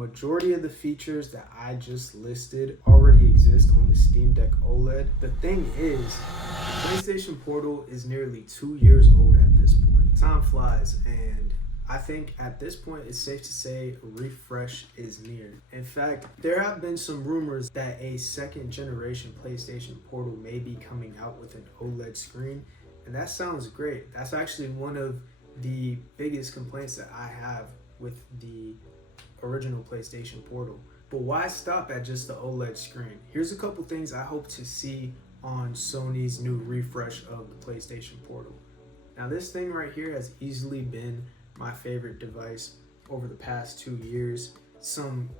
majority of the features that I just listed already exist on the Steam Deck OLED. The thing is, the PlayStation Portal is nearly 2 years old at this point. Time flies, and I think at this point it's safe to say a refresh is near. In fact, there have been some rumors that a second generation PlayStation Portal may be coming out with an OLED screen, and that sounds great. That's actually one of the biggest complaints that I have with the original PlayStation Portal. But why stop at just the OLED screen? Here's a couple things I hope to see on Sony's new refresh of the PlayStation Portal. Now, this thing right here has easily been my favorite device over the past 2 years. Some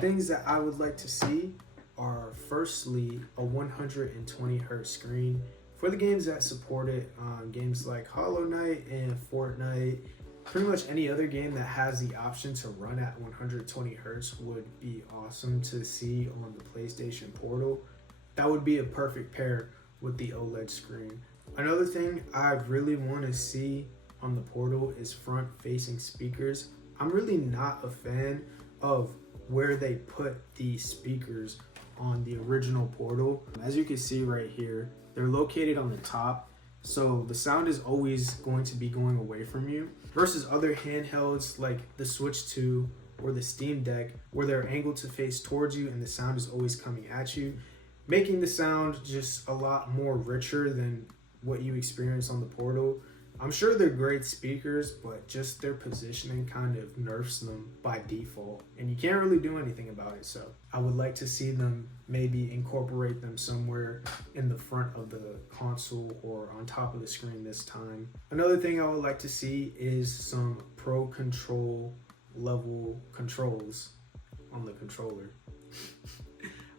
things that I would like to see are, firstly, a 120 hertz screen for the games that support it. Games like Hollow Knight and Fortnite, pretty much any other game that has the option to run at 120 hertz would be awesome to see on the PlayStation Portal. That would be a perfect pair with the OLED screen. Another thing I really want to see on the Portal is front-facing speakers. I'm really not a fan of where they put the speakers on the original Portal. As you can see right here, they're located on the top, so the sound is always going to be going away from you, versus other handhelds like the Switch 2 or the Steam Deck, where they're angled to face towards you and the sound is always coming at you, making the sound just a lot more richer than what you experience on the Portal. I'm sure they're great speakers, but just their positioning kind of nerfs them by default, and you can't really do anything about it. So I would like to see them maybe incorporate them somewhere in the front of the console or on top of the screen this time. Another thing I would like to see is some Pro Control level controls on the controller.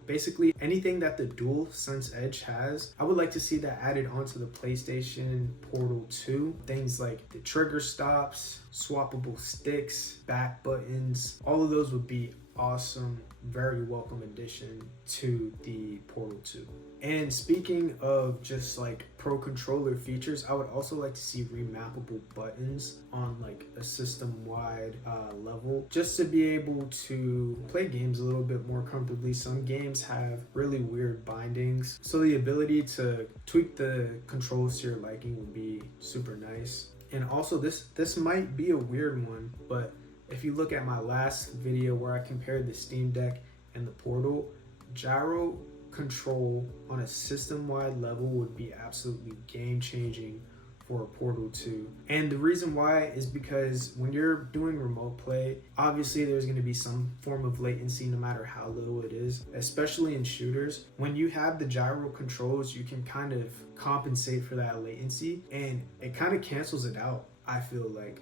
Basically, anything that the DualSense Edge has, I would like to see that added onto the PlayStation Portal 2. Things like the trigger stops, swappable sticks, back buttons, all of those would be awesome, very welcome addition to the Portal 2. And speaking of just like Pro Controller features, I would also like to see remappable buttons on like a system-wide level, just to be able to play games a little bit more comfortably. Some games have really weird bindings, so the ability to tweak the controls to your liking would be super nice. And also, this might be a weird one, but if you look at my last video where I compared the Steam Deck and the Portal, gyro control on a system-wide level would be absolutely game-changing for a Portal 2. And the reason why is because when you're doing remote play, obviously there's going to be some form of latency no matter how little it is, especially in shooters. When you have the gyro controls, you can kind of compensate for that latency, and it kind of cancels it out, I feel like.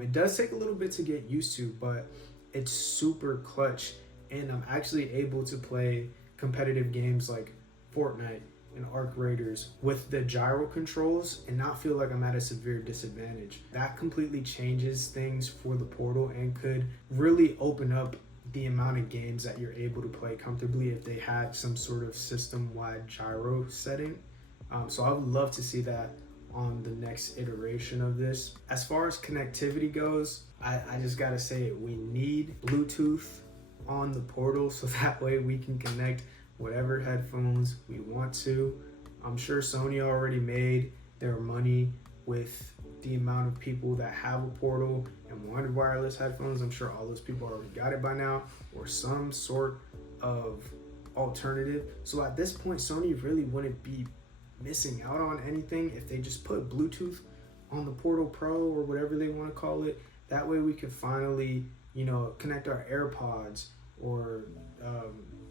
It does take a little bit to get used to, but it's super clutch, and I'm actually able to play competitive games like Fortnite and Arc Raiders with the gyro controls and not feel like I'm at a severe disadvantage. That completely changes things for the Portal and could really open up the amount of games that you're able to play comfortably if they had some sort of system-wide gyro setting. So I would love to see that on the next iteration of this. As far as connectivity goes, I just gotta say we need Bluetooth on the Portal so that way we can connect whatever headphones we want to. I'm sure Sony already made their money with the amount of people that have a Portal and wanted wireless headphones. I'm sure all those people already got it by now, or some sort of alternative. So at this point, Sony really wouldn't be missing out on anything if they just put Bluetooth on the Portal Pro or whatever they want to call it. That way we could finally, connect our AirPods or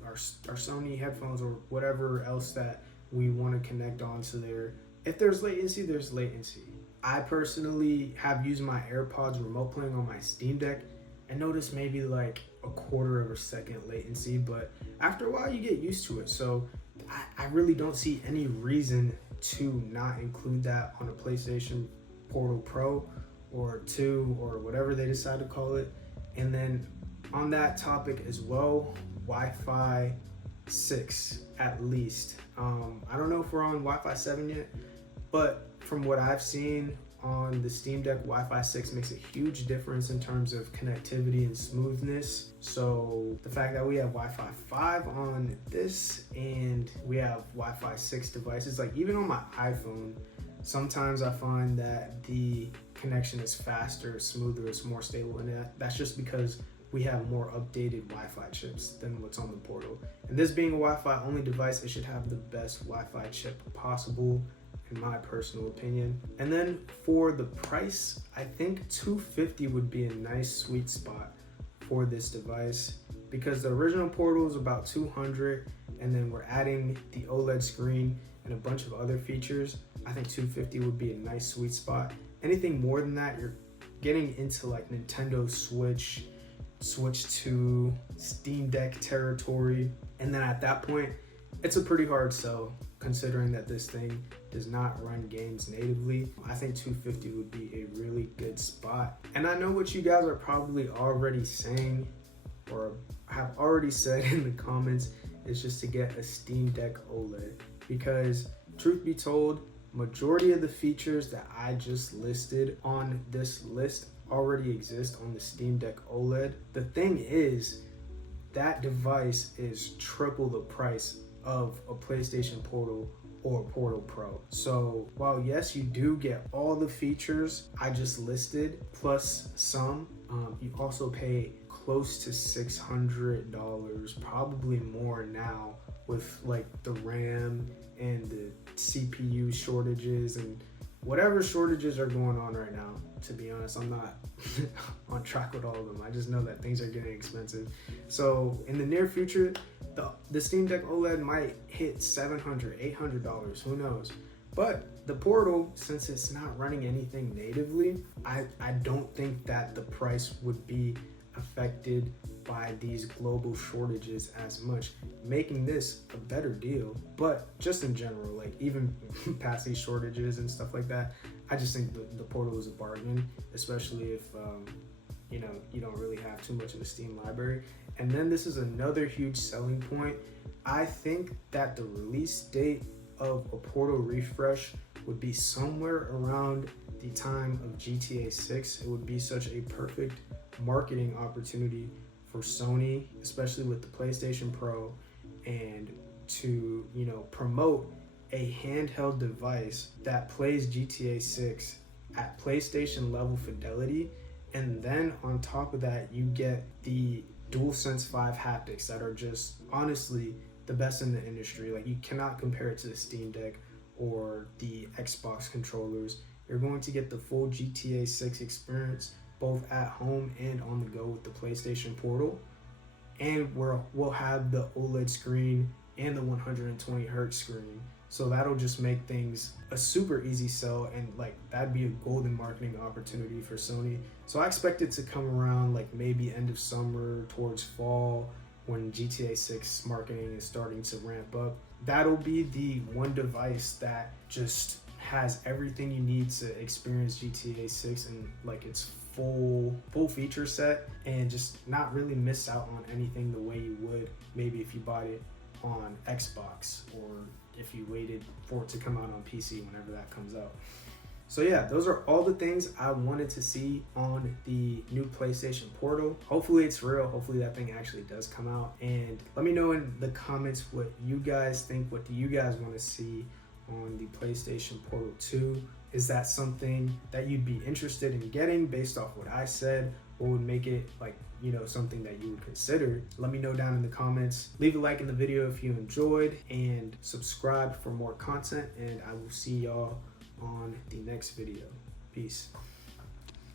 our Sony headphones or whatever else that we want to connect onto there. If there's latency, there's latency. I personally have used my AirPods remote playing on my Steam Deck and noticed maybe like a quarter of a second latency, but after a while you get used to it. So I really don't see any reason to not include that on a PlayStation Portal Pro or 2 or whatever they decide to call it. And then on that topic as well, Wi-Fi 6 at least. I don't know if we're on Wi-Fi 7 yet, but from what I've seen, on the Steam Deck, Wi-Fi 6 makes a huge difference in terms of connectivity and smoothness. So the fact that we have Wi-Fi 5 on this and we have Wi-Fi 6 devices, like even on my iPhone, sometimes I find that the connection is faster, smoother, it's more stable, and that's just because we have more updated Wi-Fi chips than what's on the Portal. And this being a Wi-Fi only device, it should have the best Wi-Fi chip possible, in my personal opinion. And then for the price, I think $250 would be a nice sweet spot for this device, because the original Portal is about $200, and then we're adding the OLED screen and a bunch of other features. I think $250 would be a nice sweet spot. Anything more than that, you're getting into like Nintendo Switch 2, Steam Deck territory, and then at that point, it's a pretty hard sell considering that this thing does not run games natively. I think $250 would be a really good spot. And I know what you guys are probably already saying or have already said in the comments is just to get a Steam Deck OLED, because truth be told, majority of the features that I just listed on this list already exist on the Steam Deck OLED. The thing is, that device is triple the price of a PlayStation Portal or Portal Pro. So while yes, you do get all the features I just listed plus some, you also pay close to $600, probably more now, with like the RAM and the CPU shortages and whatever shortages are going on right now. To be honest, I'm not on track with all of them. I just know that things are getting expensive. So in the near future, the Steam Deck OLED might hit $700, $800, who knows? But the Portal, since it's not running anything natively, I don't think that the price would be affected by these global shortages as much, making this a better deal. But just in general, like even past these shortages and stuff like that, I just think the Portal is a bargain, especially if you don't really have too much of a Steam library. And then this is another huge selling point. I think that the release date of a Portal refresh would be somewhere around the time of GTA 6. It would be such a perfect marketing opportunity for Sony, especially with the PlayStation Pro, and to promote a handheld device that plays GTA 6 at PlayStation level fidelity. And then on top of that, you get the DualSense 5 haptics that are just honestly the best in the industry. Like, you cannot compare it to the Steam Deck or the Xbox controllers. You're going to get the full GTA 6 experience both at home and on the go with the PlayStation Portal. And we'll have the OLED screen and the 120 hertz screen. So that'll just make things a super easy sell, and like that'd be a golden marketing opportunity for Sony. So I expect it to come around like maybe end of summer towards fall, when GTA 6 marketing is starting to ramp up. That'll be the one device that just has everything you need to experience GTA 6 and like its full feature set, and just not really miss out on anything the way you would maybe if you bought it on Xbox, or if you waited for it to come out on PC whenever that comes out. So yeah, those are all the things I wanted to see on the new PlayStation Portal. Hopefully it's real. Hopefully that thing actually does come out. And let me know in the comments what you guys think. What do you guys want to see on the PlayStation Portal 2? Is that something that you'd be interested in getting based off what I said? Or would make it like, something that you would consider? Let me know down in the comments. Leave a like in the video if you enjoyed, and subscribe for more content, and I will see y'all on the next video. Peace.